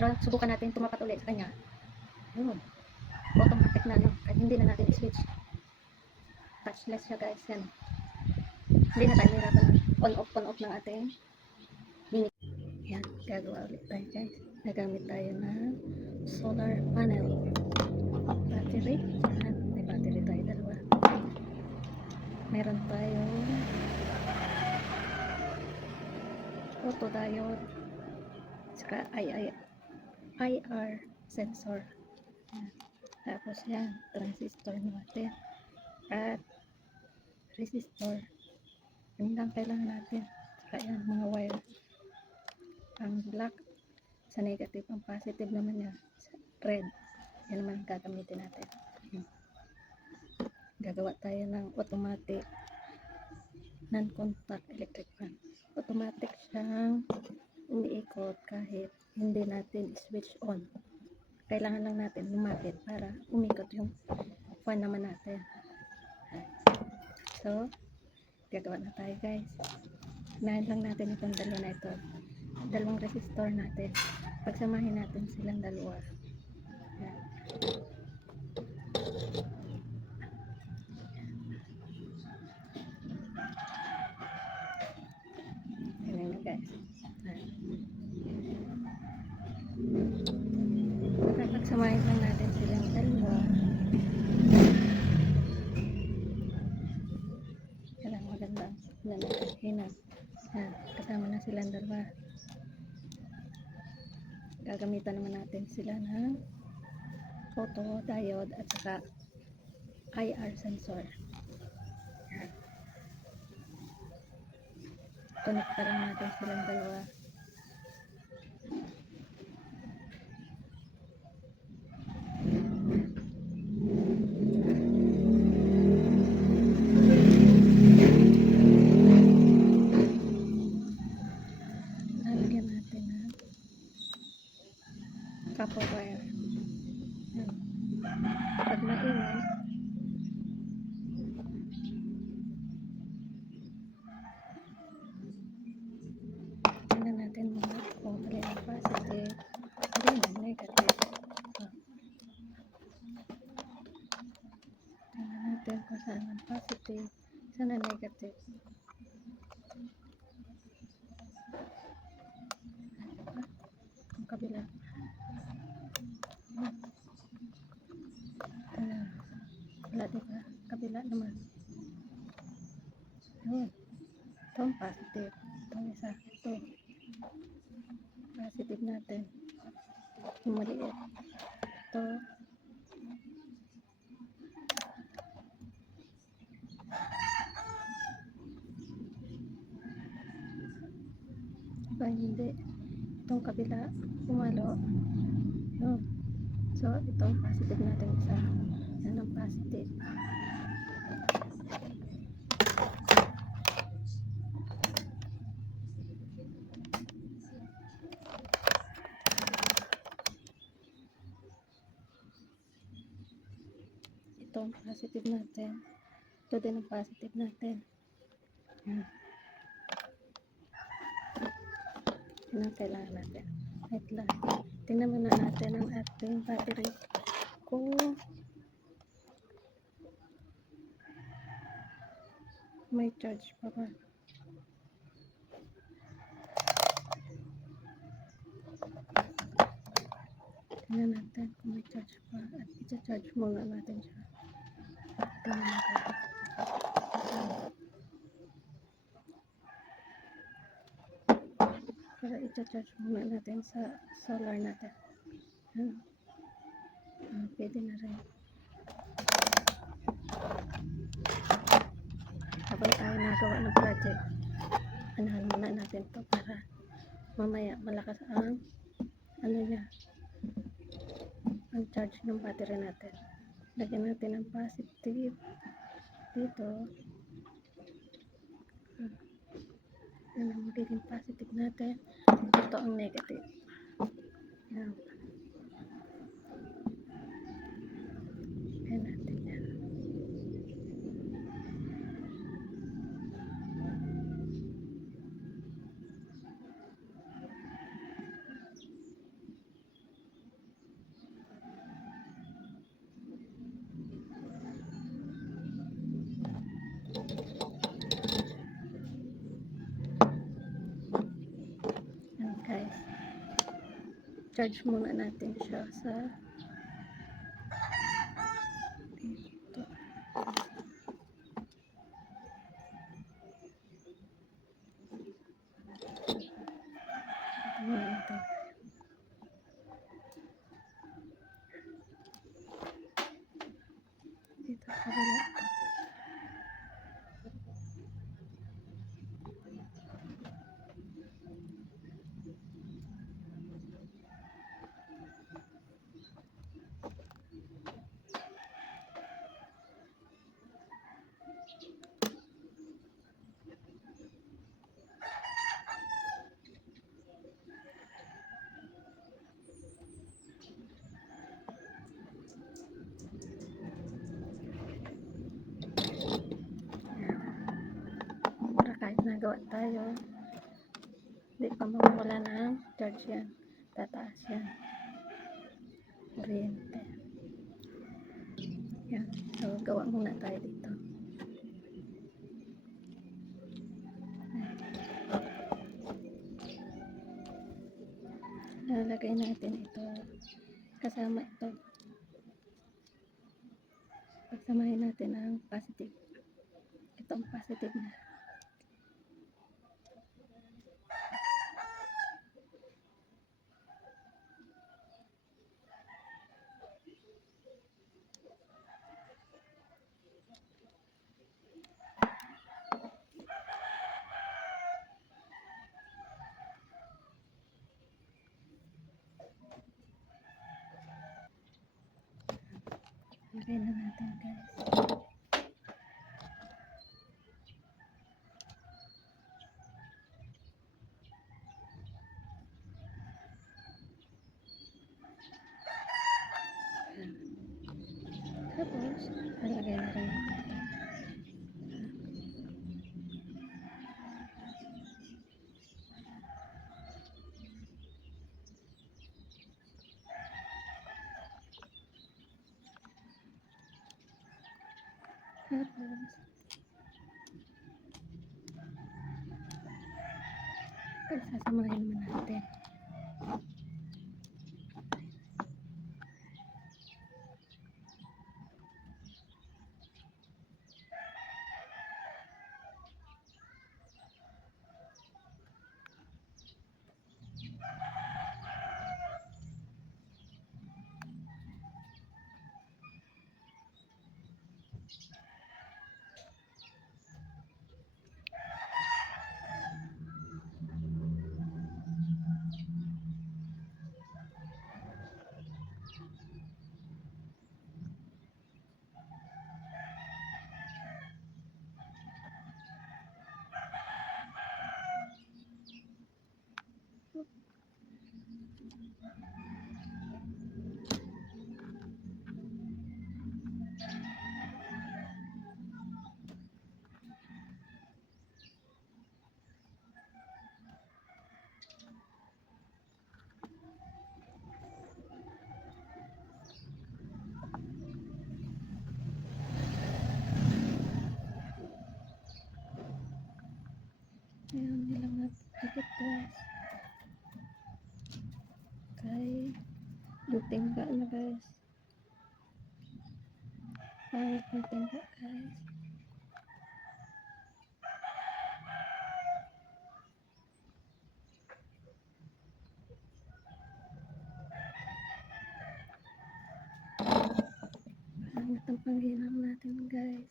Pero subukan natin tumapat ulit sa kanya. Yun. Automatic na, no? Kahit hindi na natin i-switch. Touchless siya, guys. Yan. Hindi na tayo mahirapan on off ng ating mini. Yan. Gagawa ulit tayo, guys. Nagamit tayo ng solar panel. Battery. Yan. May battery tayo, dalawa. Meron tayong photodiode. Saka IR sensor. Yan. Tapos yan, transistor natin at resistor. Yun lang kailangan natin. Saka yan, mga wire. Ang black sa negative, ang positive naman yan red. Yan naman gagamitin natin. Gagawa tayo ng automatic non-contact electric fan. Automatic siyang umiikot kahit hindi natin switch on. Kailangan lang natin lumapit para umikot yung fan naman natin. So, gagawa na tayo, guys. Unahin lang natin itong dalawa na ito. Dalawang resistor natin. Pagsamahin natin silang dalawa. Yan. Yan na, guys. Pagsamahin lang natin silang dalawa. Kailangan magandang hinag. Yan, kasama na silang dalawa. Gagamitan naman natin sila ng photodiode at saka IR sensor. Yan. Connect pa lang natin silang dalawa. Lalagyan natin ng copper wire. Yan. Pag maingay, tingnan natin muna kung alin ang positive, alin ang negative. Tingnan natin kung saan ang positive, saan ang negative. Ang kabila. Wala, diba? Kabila naman. Yun. Ito ang positive. Itong isa. Ito. Positive natin. Yung maliit. Ito. Diba hindi? Itong kabila. Pumalo. Yun. So, ito ang positive natin isa. Yan ang positive. Ito ang positive natin. Ito din ang positive natin. Yan. Yan ang kailangan natin. Wait lang. Tingnan muna natin ang ating battery. Kung may charge pa ba. Tingnan natin kung may charge pa. At i-charge muna natin siya. Tingnan natin. Para i-charge muna natin sa solar natin. Pwede na rin. Habang tayo nagawa ng project, anahan muna natin to para mamaya malakas ang niya, ang charge ng battery natin. Lagyan natin ang positive dito. Yan ang magiging positive natin. Ito ang negative. Yan. Yan natin yan. Charge muna natin siya sa dito. Muna natin. Dito sa kabila. Para kahit nagawa tayo, hindi pa mawawala ng charge yan. Tataas yan. Kuryente. Yan. So, gawa muna tayo dito. Lalagay natin ito kasama ito. Pagsamahin natin ang positive. Itong positive na. Lagay na natin, guys. Tapos, lalagay na rin natin. Tapos, pagsasamahin mo natin. Ayan, nilang natikit, guys. Okay. Lutingga na, guys. Pangit ng tingga, guys. Pangit ang panghinang natin, guys.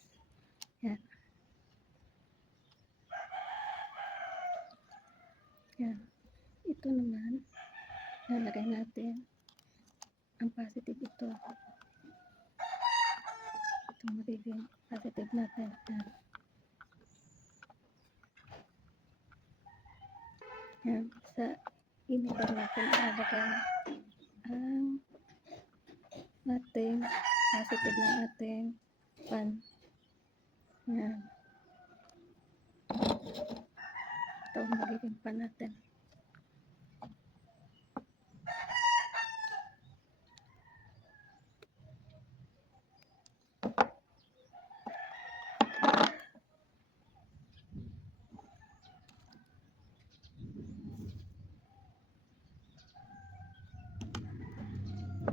Yan. Yan. Ito naman, lalagay natin ang positive ito. Ito magiging positive natin. Yan. Yan. Sa emitter natin ilalagay ang ating positive ng ating fan. Yan. Ito magiging fan natin.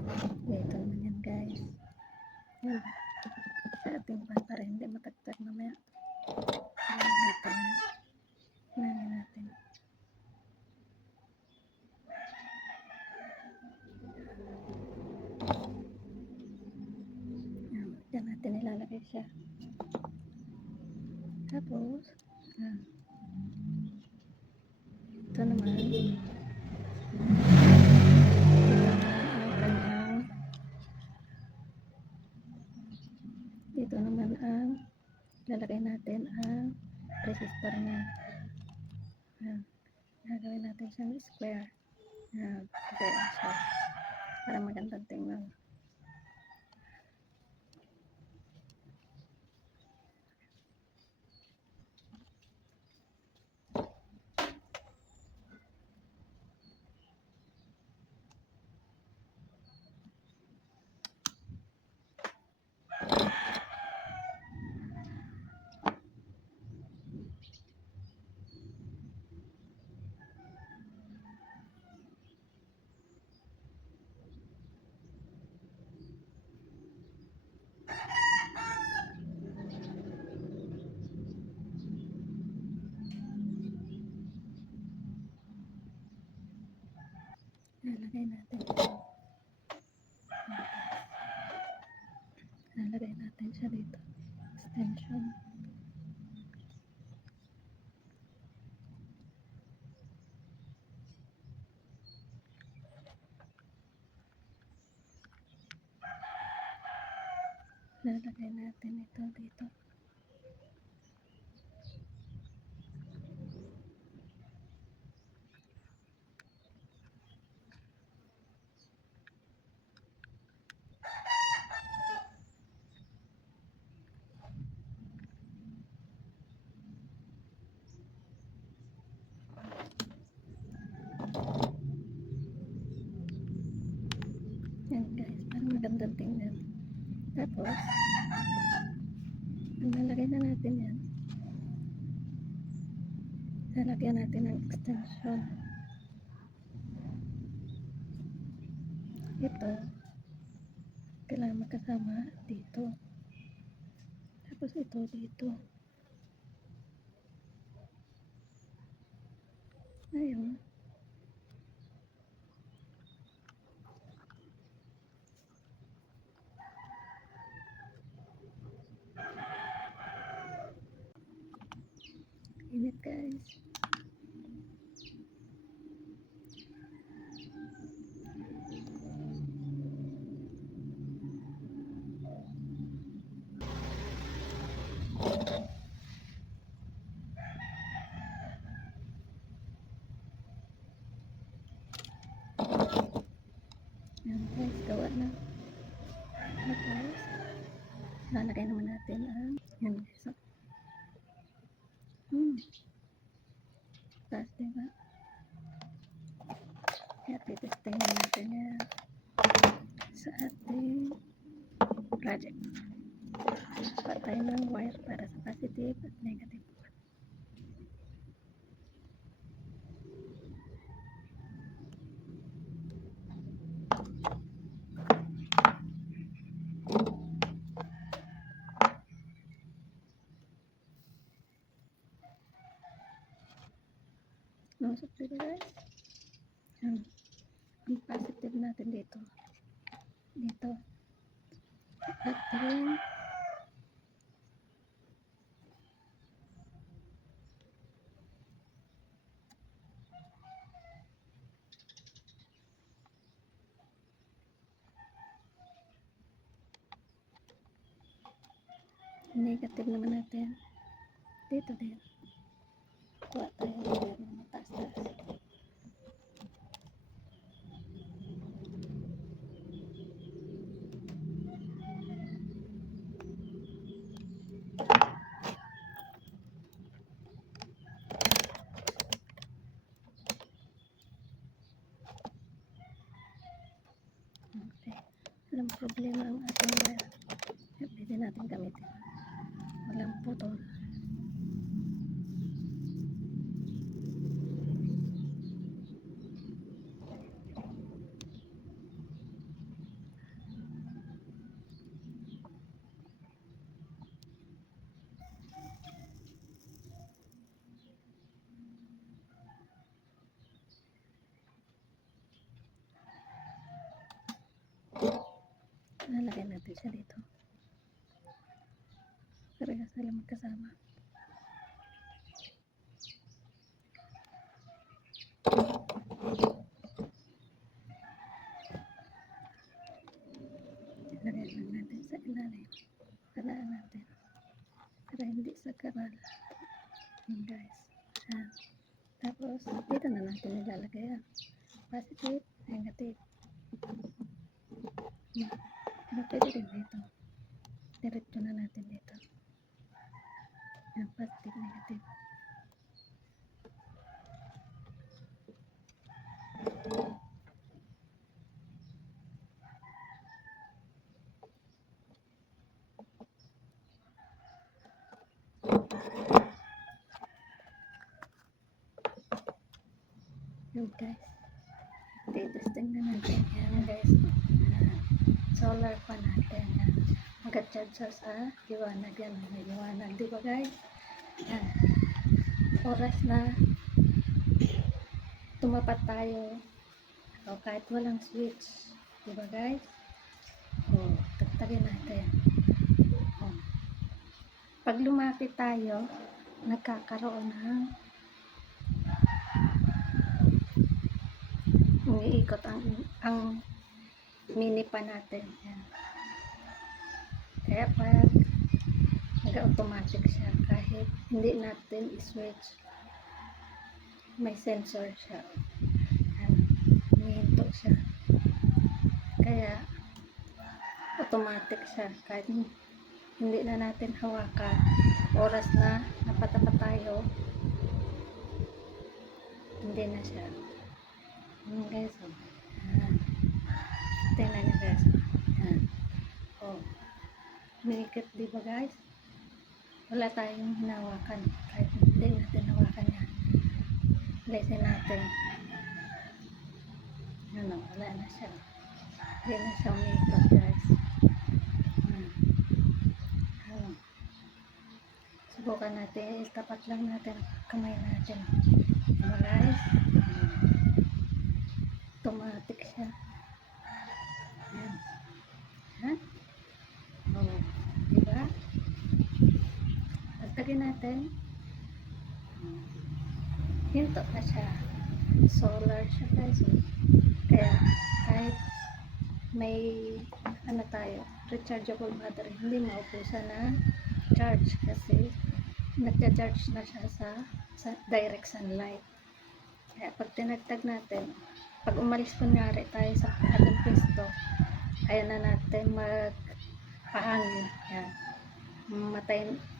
Dito naman yan guys. Yan. Sa ating pan para hindi matagtag mamaya. Ayan, dito na. Unahin natin. Yan. Diyan natin ilalagay siya. Tapos, ito naman. Dito naman ang lalagay natin ang resistor niya. Ayan. Gagawin natin siyang square. Ayan. Kaya siya. Para magandang tingnan. Lalagay natin ito. Lalagay natin siya dito. Extension. Lalagay natin ito dito. Yan guys, para magandang tingnan. Tapos, lalagay na natin yan. Lalagyan natin ng extension. Ito, kailangan magkasama dito. Tapos ito dito. Ayun. Init guys. Yan guys, gawa na. Tapos, lalagay naman natin ang yan guys. Tapos diba? Kaya titesting natin yan sa ating project. Patay ng wire para sa positive at negative. Nusok dito guys. Ang positive natin dito. Dito. At then, negative naman natin. Dito din. Kuha tayo ng mataas-taas. Okay. Walang problema ang ating wire. Pwede natin gamitin. Walang putol. Lalagyan natin siya dito. Parehas sila magkasama. Lagyan lang natin sa ilalim. Talaan natin. Para hindi sa karal. Yan guys. Yan. Tapos, dito na natin nilalagay yan. Positive, negative. Yan. Pero pwede din dito. Diretso na natin dito. Yan, positive, negative. Yun guys. Testing na natin. Yan guys. Solar pa natin. Yan. Mag-charge sa liwanag. Yan. May liwanag. Diba guys? Yan. Oras na tumapat tayo. O kahit walang switch. Diba guys? O, tagtagin natin. O. Pag lumapit tayo, nagkakaroon ng umiikot ang mini pa natin. Yan. Kaya pag nag-automatic siya kahit hindi natin i-switch, may sensor siya. Yan. Umihinto siya. Kaya automatic siya kahit hindi na natin hawakan. Oras na napatapat tayo, hindi na siya. Guys, oh. Tingnan nyo guys. Yan. Oh. Minikit, di ba guys? Wala tayong hinawakan. Kahit hindi natin hawakan yan. Lesen natin. Ano, wala na siya. Hindi na siya umikot guys. Ano. Subukan natin. Itapat lang natin kamay natin. Diba guys? Automatic siya. Yan. Ha? Oh, diba? Tagtagin natin. Hinto na siya. Solar siya guys. Kaya kahit may ano tayo, rechargeable battery, hindi maubusan na charge kasi nagcha-charge na siya sa direct sunlight. Kaya pag tinagtag natin, pag umalis kunyari tayo sa ating pwesto, ayaw na natin magpahangin. Yan.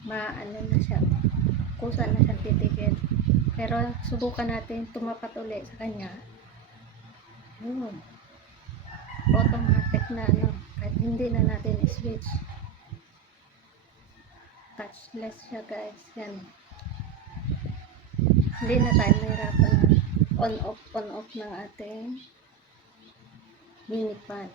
Maano na siya. Kusa na siyang titigil. Pero subukan natin tumapat ulit sa kanya. Yun. Automatic na ano. Kahit hindi na natin i-switch. Touchless siya guys. Yan. Hindi na tayo mahirapan na on off ng ating mini fan.